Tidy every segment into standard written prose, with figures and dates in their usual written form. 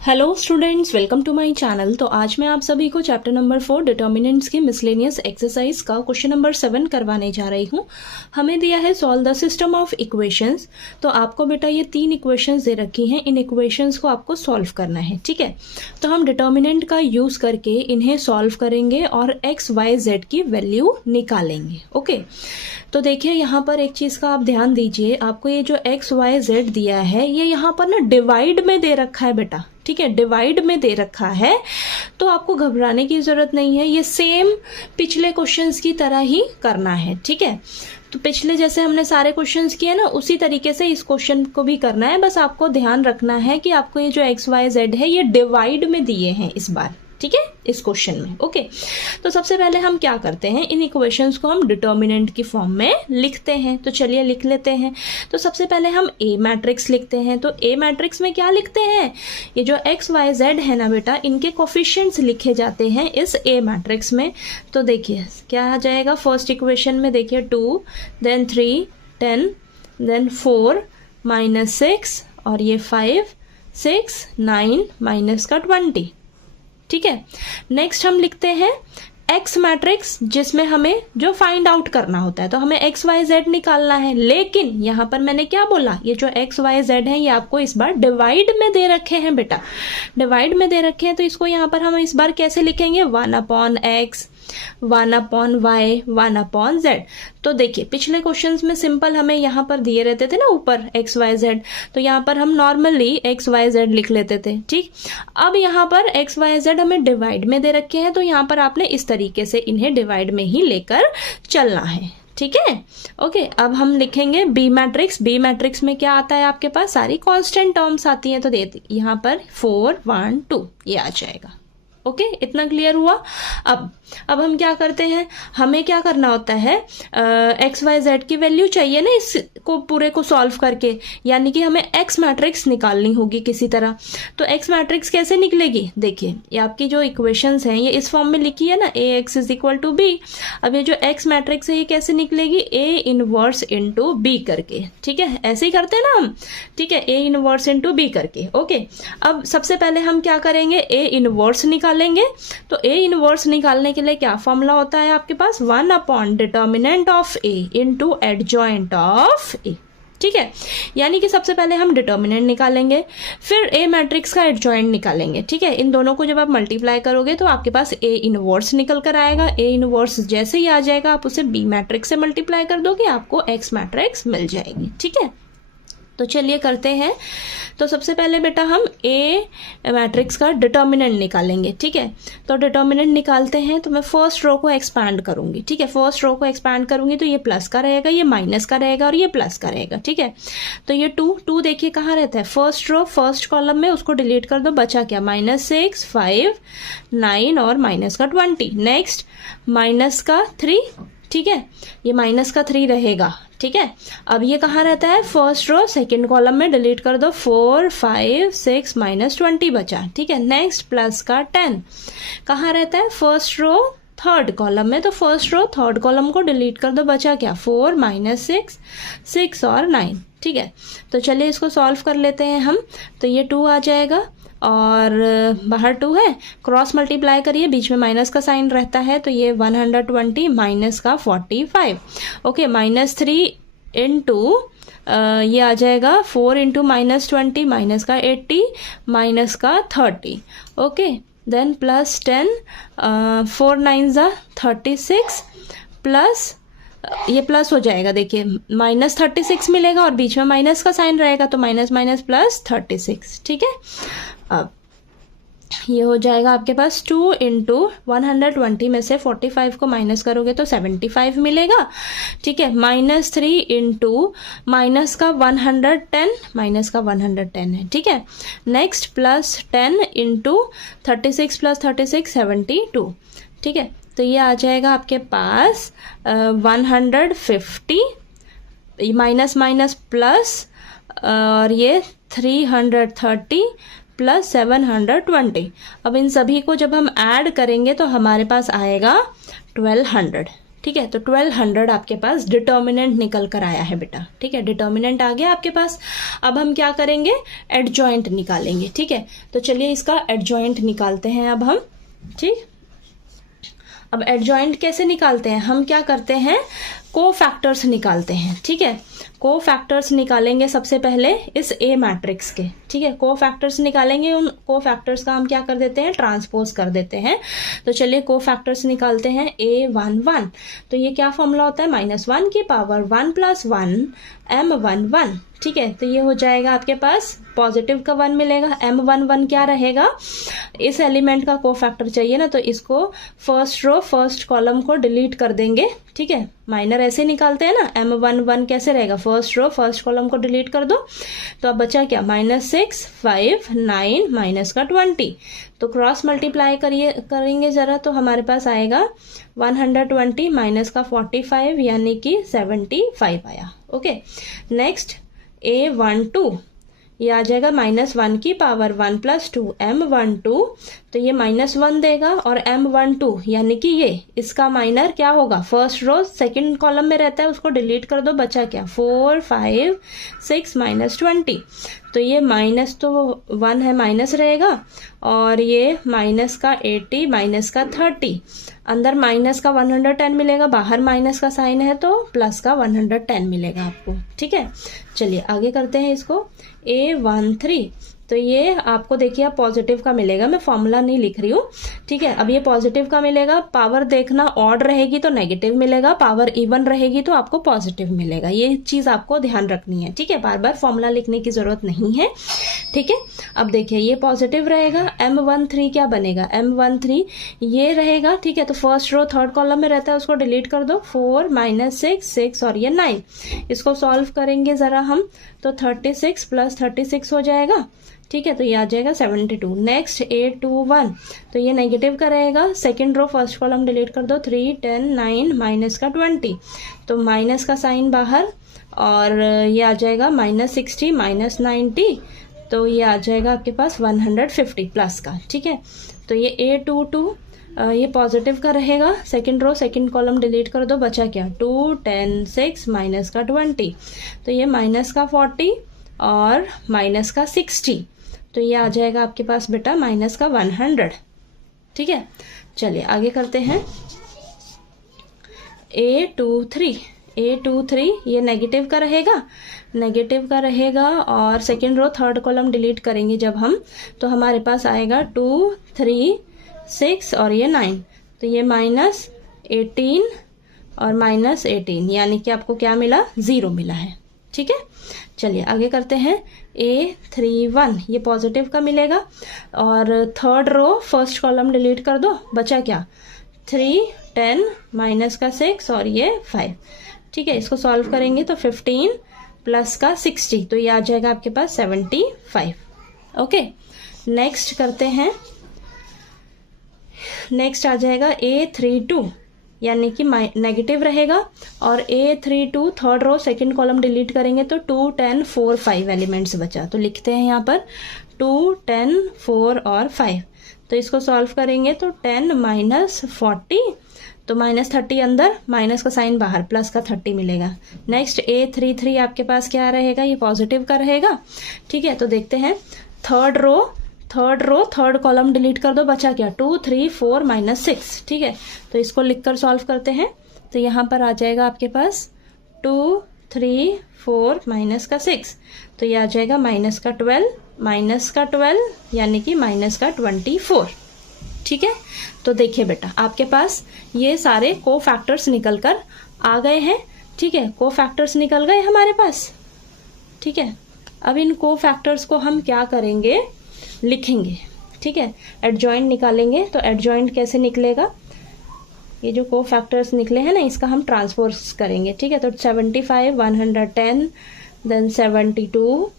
Hello students, welcome to my channel. तो आज मैं आप सभी को चैप्टर नंबर 4 डिटर्मिनेंट्स के मिसलेनियस एक्सरसाइज का क्वेश्चन नंबर 7 करवाने जा रही हूँ। हमें दिया है solve the system of equations. तो आपको बेटा ये 3 इक्वेशंस दे रखी हैं, इन इक्वेशंस को आपको सॉल्व करना है, ठीक है। तो हम डिटर्मिनेंट का यूज करके इन्हें सॉल्व करेंगे और एक्स वाई जेड की वैल्यू निकालेंगे। ओके, तो देखिए यहाँ पर एक चीज का आप ध्यान दीजिए, आपको ये जो एक्स वाई जेड दिया है ये यहाँ पर ना डिवाइड में दे रखा है बेटा, ठीक है, डिवाइड में दे रखा है। तो आपको घबराने की जरूरत नहीं है, ये सेम पिछले क्वेश्चंस की तरह ही करना है, ठीक है। तो पिछले जैसे हमने सारे क्वेश्चंस किए ना, उसी तरीके से इस क्वेश्चन को भी करना है। बस आपको ध्यान रखना है कि आपको ये जो एक्स वाई जेड है ये डिवाइड में दिए हैं इस बार, ठीक है, इस क्वेश्चन में। ओके, तो सबसे पहले हम क्या करते हैं, इन इक्वेशंस को हम डिटर्मिनेंट की फॉर्म में लिखते हैं। तो चलिए लिख लेते हैं। तो सबसे पहले हम ए मैट्रिक्स लिखते हैं। तो ए मैट्रिक्स में क्या लिखते हैं, ये जो एक्स वाई जेड है ना बेटा, इनके कोफिशिएंट्स लिखे जाते हैं इस ए मैट्रिक्स में। तो देखिए क्या आ जाएगा, फर्स्ट इक्वेशन में देखिए 2, देन 3, 10, देन 4, -6 और ये 5, 6, 9 माइनस का 20, ठीक है। नेक्स्ट हम लिखते हैं एक्स मैट्रिक्स, जिसमें हमें जो फाइंड आउट करना होता है। तो हमें एक्स वाई जेड निकालना है, लेकिन यहां पर मैंने क्या बोला, ये जो एक्स वाई जेड है ये आपको इस बार डिवाइड में दे रखे हैं बेटा, डिवाइड में दे रखे हैं। तो इसको यहां पर हम इस बार कैसे लिखेंगे, 1/x, 1/y, 1/z। तो देखिए पिछले क्वेश्चंस में सिंपल हमें यहाँ पर दिए रहते थे ना ऊपर एक्स वाई जेड, तो यहाँ पर हम नॉर्मली एक्स वाई जेड लिख लेते थे, ठीक। अब यहाँ पर एक्स वाई जेड हमें डिवाइड में दे रखे हैं, तो यहाँ पर आपने इस तरीके से इन्हें डिवाइड में ही लेकर चलना है, ठीक है। ओके, अब हम लिखेंगे बी मैट्रिक्स। बी मैट्रिक्स में क्या आता है आपके पास, सारी कांस्टेंट टर्म्स आती हैं। तो यहाँ पर 4, 1, 2 ये आ जाएगा। ओके, इतना क्लियर हुआ। अब हम क्या करते हैं, हमें क्या करना होता है, एक्स वाई जेड की वैल्यू चाहिए ना इसको पूरे को सॉल्व करके, यानी कि हमें एक्स मैट्रिक्स निकालनी होगी किसी तरह। तो एक्स मैट्रिक्स कैसे निकलेगी, देखिए ये आपकी जो इक्वेशंस हैं ये इस फॉर्म में लिखी है ना, A X is equal to B. अब ये जो एक्स मैट्रिक्स है ये कैसे निकलेगी, ए इनवर्स इंटू बी करके, ठीक है, ऐसे ही करते हैं ना हम, ठीक है, ए इनवर्स इंटू बी करके। ओके, अब सबसे पहले हम क्या करेंगे, ए इनवर्स निकालेंगे। तो ए इनवर्स निकालने के लिए क्या फॉर्मूला होता है आपके पास, 1 determinant of A into adjoint of A, ठीक है। यानी कि सबसे पहले हम डिटर्मिनेंट निकालेंगे, फिर ए मैट्रिक्स का एडजॉइंट निकालेंगे, ठीक है। इन दोनों को जब आप मल्टीप्लाई करोगे तो आपके पास ए इनवर्स निकल कर आएगा। ए इनवर्स जैसे ही आ जाएगा आप उसे बी मैट्रिक्स से मल्टीप्लाई कर दोगे, आपको एक्स मैट्रिक्स मिल जाएगी, ठीक है। तो चलिए करते हैं। तो सबसे पहले बेटा हम ए मैट्रिक्स का डिटर्मिनेंट निकालेंगे, ठीक है। तो डिटर्मिनेंट निकालते हैं, तो मैं फर्स्ट रो को एक्सपैंड करूंगी, ठीक है। फर्स्ट रो को एक्सपैंड करूंगी तो ये प्लस का रहेगा, ये माइनस का रहेगा और ये प्लस का रहेगा, ठीक है। तो ये 2 देखिए कहाँ रहता है, फर्स्ट रो फर्स्ट कॉलम में, उसको डिलीट कर दो, बचा क्या, -6, 5, 9 और माइनस का 20। नेक्स्ट माइनस का 3, ठीक है, ये माइनस का 3 रहेगा, ठीक है। अब ये कहाँ रहता है, फर्स्ट रो सेकंड कॉलम में, डिलीट कर दो, 4, 5, 6 -20 बचा, ठीक है। नेक्स्ट प्लस का 10 कहाँ रहता है, फर्स्ट रो थर्ड कॉलम में, तो फर्स्ट रो थर्ड कॉलम को डिलीट कर दो, बचा क्या, 4 -6, 6 और 9, ठीक है। तो चलिए इसको सॉल्व कर लेते हैं हम। तो ये 2 आ जाएगा और बाहर 2 है, क्रॉस मल्टीप्लाई करिए, बीच में माइनस का साइन रहता है, तो ये 120 माइनस का 45। ओके, -3 इंटू ये आ जाएगा 4 इंटू -20 माइनस का 80 माइनस का 30। ओके, देन प्लस 10, 4 9 36 प्लस ये प्लस हो जाएगा, देखिए -36 मिलेगा और बीच में माइनस का साइन रहेगा, तो माइनस माइनस प्लस 36, ठीक है। अब ये हो जाएगा आपके पास 2 इंटू 120 में से 45 को माइनस करोगे तो 75 मिलेगा, ठीक है। -3 इंटू माइनस का 110 माइनस का 110 है, ठीक है। नेक्स्ट प्लस 10 इंटू 36 प्लस 36 72, ठीक है। तो ये आ जाएगा आपके पास 150 माइनस माइनस प्लस और ये 330 प्लस 720। अब इन सभी को जब हम ऐड करेंगे तो हमारे पास आएगा 1200, ठीक है, तो 1200 आपके पास डिटर्मिनेंट निकल कर आया है बेटा। ठीक है, डिटर्मिनेंट आ गया आपके पास। अब हम क्या करेंगे, एडजॉइंट निकालेंगे। ठीक है, तो चलिए इसका एडजॉइंट निकालते हैं अब हम। ठीक, अब एडजॉइंट कैसे निकालते हैं, हम क्या करते हैं, कोफैक्टर्स निकालते हैं। ठीक है, कोफैक्टर्स निकालेंगे सबसे पहले इस ए मैट्रिक्स के। ठीक है, कोफैक्टर्स निकालेंगे, उन कोफैक्टर्स का हम क्या कर देते हैं, ट्रांसपोज कर देते हैं। तो चलिए कोफैक्टर्स निकालते हैं। A11, तो ये क्या फॉर्मूला होता है, -1 की पावर 1 + 1 M11। ठीक है, तो ये हो जाएगा आपके पास, पॉजिटिव का 1 मिलेगा। M11 क्या रहेगा, इस एलिमेंट का कोफैक्टर चाहिए ना, तो इसको फर्स्ट रो फर्स्ट कॉलम को डिलीट कर देंगे। ठीक है, माइनर ऐसे निकालते हैं ना, M11 कैसे रहेगा, फर्स्ट रो फर्स्ट कॉलम को डिलीट कर दो। तो अब बचा क्या, -6 5 9 माइनस का 20। तो क्रॉस मल्टीप्लाई करेंगे जरा, तो हमारे पास आएगा 120 माइनस का 45 यानी कि 75 आया। ओके, नेक्स्ट A12, ये आ जाएगा -1 की पावर 1 + 2 M12, तो ये -1 देगा। और M12 यानी कि ये इसका माइनर क्या होगा, फर्स्ट रो सेकंड कॉलम में रहता है, उसको डिलीट कर दो, बचा क्या 4 5 6 -20। तो ये माइनस तो 1 है, माइनस रहेगा, और ये माइनस का 80 माइनस का 30, अंदर माइनस का 110 मिलेगा, बाहर माइनस का साइन है तो प्लस का 110 मिलेगा आपको। ठीक है, चलिए आगे करते हैं इसको। A13, तो ये आपको देखिए आप पॉजिटिव का मिलेगा, मैं फॉर्मूला नहीं लिख रही हूँ। ठीक है, अब ये पॉजिटिव का मिलेगा, पावर देखना ऑड रहेगी तो नेगेटिव मिलेगा, पावर इवन रहेगी तो आपको पॉजिटिव मिलेगा, ये चीज आपको ध्यान रखनी है। ठीक है, बार बार फॉर्मूला लिखने की जरूरत नहीं है। ठीक है, अब देखिए ये पॉजिटिव रहेगा, M13 क्या बनेगा, M13 ये रहेगा। ठीक है, तो फर्स्ट रो थर्ड कॉलम में रहता है, उसको डिलीट कर दो, 4 -6 6 और ये 9। इसको सॉल्व करेंगे जरा हम, तो 36 + 36 हो जाएगा। ठीक है, तो ये आ जाएगा 72। नेक्स्ट A21, तो ये नेगेटिव का रहेगा, second row first column delete कर दो, 3 10 9 माइनस का 20, तो माइनस का साइन बाहर, और ये आ जाएगा -60 -90, तो ये आ जाएगा आपके पास 150 प्लस का। ठीक है, तो ये A22, ये पॉजिटिव का रहेगा, second row second column delete कर दो, बचा क्या 2 10 6 माइनस का 20, तो ये माइनस का 40 और माइनस का 60, तो ये आ जाएगा आपके पास बेटा माइनस का 100। ठीक है, चलिए आगे करते हैं। A23 ये नेगेटिव का रहेगा, और second row third column delete करेंगे जब हम, तो हमारे पास आएगा 2 3 6 और ये 9, तो ये -18 और -18 यानी कि आपको क्या मिला, 0 मिला है। ठीक है, चलिए आगे करते हैं। A31 ये पॉजिटिव का मिलेगा, और third row first column delete कर दो, बचा क्या 3 10 माइनस का 6 और ये 5। ठीक है, इसको सॉल्व करेंगे तो 15 प्लस का 60, तो ये आ जाएगा आपके पास 75। ओके, नेक्स्ट करते हैं। नेक्स्ट आ जाएगा A32 यानी कि नेगेटिव रहेगा, और A32 third row second column delete करेंगे तो 2 10 4 5 एलिमेंट्स बचा, तो लिखते हैं यहाँ पर 2 10 4 और 5। तो इसको सॉल्व करेंगे तो 10 -40, तो -30 अंदर, माइनस का साइन बाहर, प्लस का 30 मिलेगा। नेक्स्ट A33 आपके पास क्या रहेगा, ये पॉजिटिव का रहेगा। ठीक है, तो देखते हैं, third row third column delete कर दो, बचा क्या 2 3 4 -6। ठीक है, तो इसको लिखकर सॉल्व करते हैं, तो यहाँ पर आ जाएगा आपके पास 2 3 4 माइनस का 6, तो ये आ जाएगा माइनस का 12 यानी कि -24। ठीक है, तो देखिए बेटा आपके पास ये सारे कोफैक्टर्स निकल कर आ गए हैं। ठीक है, कोफैक्टर्स निकल गए हमारे पास। ठीक है, अब इन कोफैक्टर्स को हम क्या करेंगे, लिखेंगे। ठीक है, एडजॉइंट निकालेंगे, तो एडजॉइंट कैसे निकलेगा, ये जो कोफैक्टर्स निकले हैं ना, इसका हम ट्रांसपोज करेंगे। ठीक है, तो 75 110 देन 72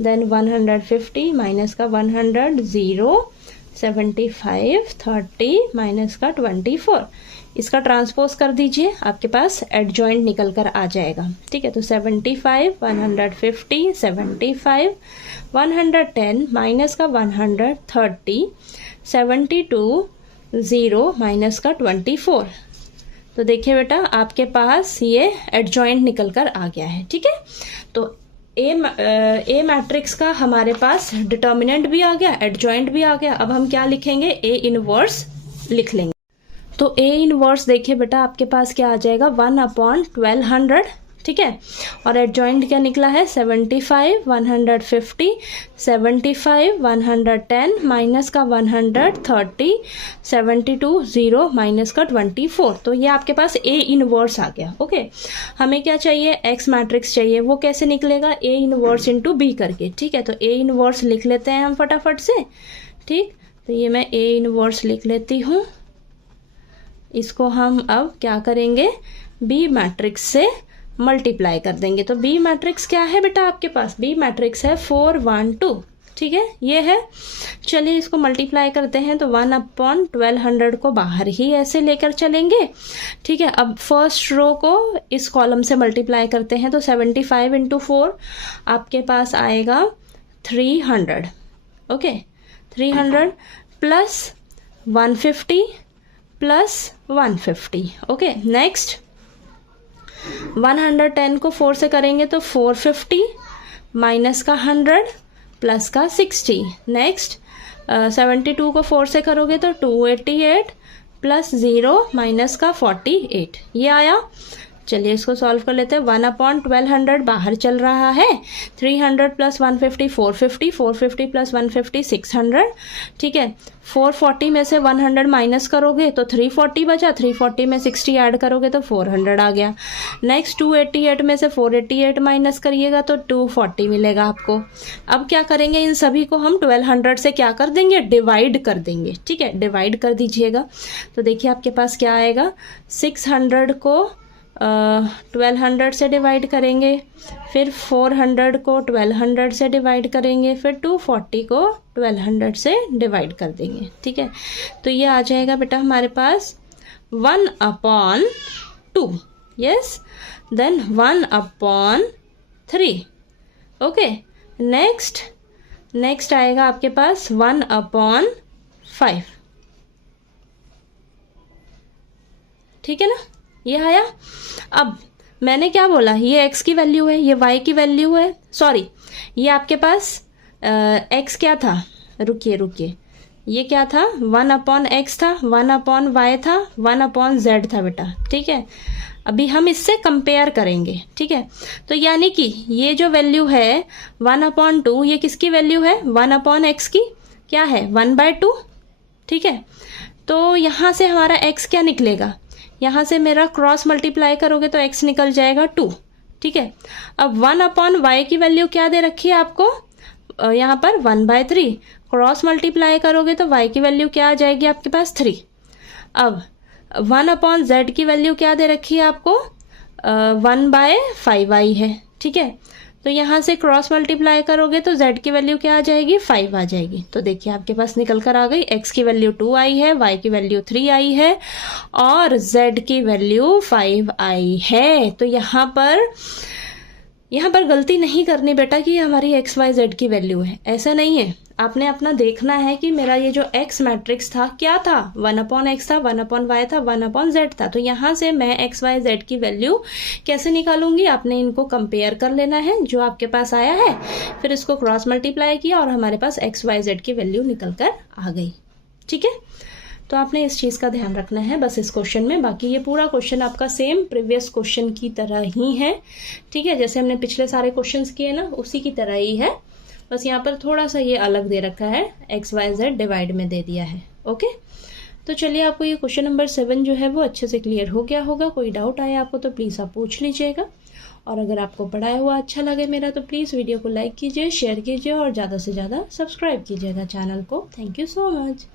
देन 150 माइनस का 100 0 75 30 माइनस का 24, इसका ट्रांसपोज कर दीजिए, आपके पास एडजॉइंट निकल कर आ जाएगा। ठीक है, तो 75 150 75 110 माइनस का 130 72 0 माइनस का 24, तो देखिए बेटा आपके पास ये एडजॉइंट निकल कर आ गया है। ठीक है, तो ए मैट्रिक्स का हमारे पास डिटर्मिनेंट भी आ गया, एडजॉइंट भी आ गया। अब हम क्या लिखेंगे, ए इनवर्स लिख लेंगे। तो ए इनवर्स देखिए बेटा आपके पास क्या आ जाएगा, 1/1200। ठीक है, और एडजॉइंट क्या निकला है, 75, 150, 75, 110 माइनस का 130, 72, 0 माइनस का 24। तो ये आपके पास ए इनवर्स आ गया। ओके, हमें क्या चाहिए, एक्स मैट्रिक्स चाहिए। वो कैसे निकलेगा, ए इनवर्स इंटू बी करके। ठीक है, तो ए इनवर्स लिख लेते हैं हम फटाफट से। ठीक, तो ये मैं ए इनवर्स लिख लेती हूँ। इसको हम अब क्या करेंगे, बी मैट्रिक्स से मल्टीप्लाई कर देंगे। तो बी मैट्रिक्स क्या है बेटा आपके पास, बी मैट्रिक्स है 4, 1, 2। ठीक है, ये है। चलिए इसको मल्टीप्लाई करते हैं। तो 1/1200 को बाहर ही ऐसे लेकर चलेंगे। ठीक है, अब फर्स्ट रो को इस कॉलम से मल्टीप्लाई करते हैं। तो 75 × 4 आपके पास आएगा 300। Okay, 300 plus 150 plus 150। Okay, next 110 को 4 से करेंगे तो 450 माइनस का 100 प्लस का 60। नेक्स्ट 72 को 4 से करोगे तो 288 प्लस 0 माइनस का 48। ये आया। चलिए इसको सॉल्व कर लेते हैं। 1/1200 बाहर चल रहा है, 300 प्लस 150 450, 450 प्लस 150 600। ठीक है, 440 में से 100 माइनस करोगे तो 340 बचा, 340 में 60 ऐड करोगे तो 400 आ गया। नेक्स्ट 288 में से 488 माइनस करिएगा तो 240 मिलेगा आपको। अब क्या करेंगे, इन सभी को हम 1200 से क्या कर देंगे, डिवाइड कर देंगे। ठीक है, डिवाइड कर दीजिएगा। तो देखिए आपके पास क्या आएगा, 600 को 1200 से डिवाइड करेंगे, फिर 400 को 1200 से डिवाइड करेंगे, फिर 240 को 1200 से डिवाइड कर देंगे। ठीक है, तो ये आ जाएगा बेटा हमारे पास 1/2। Yes, then 1/3। ओके, नेक्स्ट आएगा आपके पास 1/5। ठीक है ना, ये आया। अब मैंने क्या बोला, ये x की वैल्यू है, ये y की वैल्यू है। सॉरी, ये आपके पास x क्या था, रुकिए, ये क्या था, 1/x था, 1/y था, 1/z था बेटा। ठीक है, अभी हम इससे कंपेयर करेंगे। ठीक है, तो यानी कि ये जो वैल्यू है 1/2, ये किसकी वैल्यू है, 1/x की, क्या है 1/2। ठीक है, तो यहाँ से हमारा x क्या निकलेगा, यहाँ से मेरा क्रॉस मल्टीप्लाई करोगे तो x निकल जाएगा 2। ठीक है, अब 1/y की वैल्यू क्या दे रखी है आपको, यहाँ पर 1/3। क्रॉस मल्टीप्लाई करोगे तो y की वैल्यू क्या आ जाएगी आपके पास 3। अब 1/z की वैल्यू क्या दे रखी है आपको, 1/5y है। ठीक है, तो यहाँ से क्रॉस मल्टीप्लाई करोगे तो z की वैल्यू क्या आ जाएगी, 5 आ जाएगी। तो देखिए आपके पास निकल कर आ गई, x की वैल्यू 2 आई है, y की वैल्यू 3 आई है और z की वैल्यू 5 आई है। तो यहाँ पर गलती नहीं करनी बेटा कि हमारी x y z की वैल्यू है, ऐसा नहीं है। आपने अपना देखना है कि मेरा ये जो x मैट्रिक्स था क्या था, 1/x था, 1/y था, 1/z था। तो यहाँ से मैं x y z की वैल्यू कैसे निकालूंगी, आपने इनको कंपेयर कर लेना है जो आपके पास आया है, फिर इसको क्रॉस मल्टीप्लाई किया और हमारे पास x y z की वैल्यू निकल कर आ गई। ठीक है, तो आपने इस चीज़ का ध्यान रखना है बस इस क्वेश्चन में। बाकी ये पूरा क्वेश्चन आपका सेम प्रीवियस क्वेश्चन की तरह ही है। ठीक है, जैसे हमने पिछले सारे क्वेश्चंस किए ना, उसी की तरह ही है, बस यहाँ पर थोड़ा सा ये अलग दे रखा है, एक्स वाई जेड डिवाइड में दे दिया है। ओके, तो चलिए आपको ये क्वेश्चन नंबर 7 जो है वो अच्छे से क्लियर हो गया होगा। कोई डाउट आया आपको तो प्लीज़ आप पूछ लीजिएगा, और अगर आपको पढ़ाया हुआ अच्छा लगे मेरा तो प्लीज़ वीडियो को लाइक कीजिए, शेयर कीजिए और ज़्यादा से ज़्यादा सब्सक्राइब कीजिएगा चैनल को। Thank you so much.